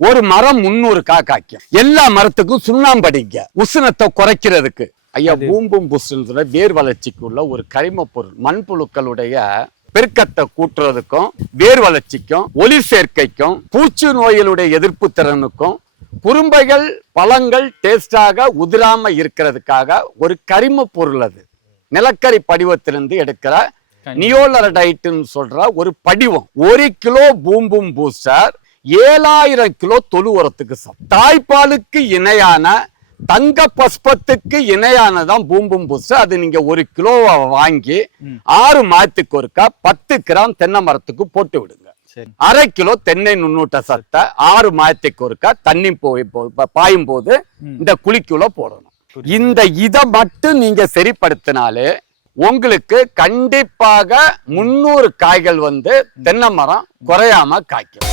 ஒரு மரம் 300 காய்க்கும். எல்லா மரத்துக்கும் சுண்ணாம்பு அடிங்க உஷ்ணத்தை குறைக்கிறதுக்கு. ஐயா பூம்பும் புஷ்ன்ற வேர் வளர்ச்சிக்கு உள்ள ஒரு கரிம பொருள். மண்புழுக்களுடைய பெருக்கத்தை கூட்டுறதுக்கும் வேர் வளர்ச்சிக்கும் ஒளி சேர்க்கைக்கும் பூச்சி நோய்களுடைய எதிர்ப்பு திறனுக்கும் குறும்பைகள் பழங்கள் டேஸ்டாக உதிராம இருக்கிறதுக்காக ஒரு கரிம பொருள். அது நிலக்கரி படிவத்திலிருந்து எடுக்கிற நியோலரடைட்னு சொல்ற ஒரு படிவம். 1 கிலோ பூம்பும் பூஸ்டர் 7000 கிலோ தொழு உரத்துக்கு சமம். தாய்ப்பாலுக்கு இணையான தங்க பஸ்பத்துக்கு இணையானதான் பூம்பும் பூஸ்டர். அது நீங்க 1 கிலோவை வாங்கி 6 மாதத்துக்கு ஒருக்கா 10 கிராம் தென்னை மரத்துக்கு போட்டு விடுங்க. 1/2 கிலோ தென்னை நுண்ணூட்ட சத்தை 6 மாதத்துக்கு ஒருக்கா தண்ணி பாயும் போது இந்த குழிக்குள்ள போடணும். இதை மட்டும் நீங்க சரிப்படுத்தினாலே உங்களுக்கு கண்டிப்பாக 300 காய்கள் தென்னை மரம் குறையாம காய்க்கும்.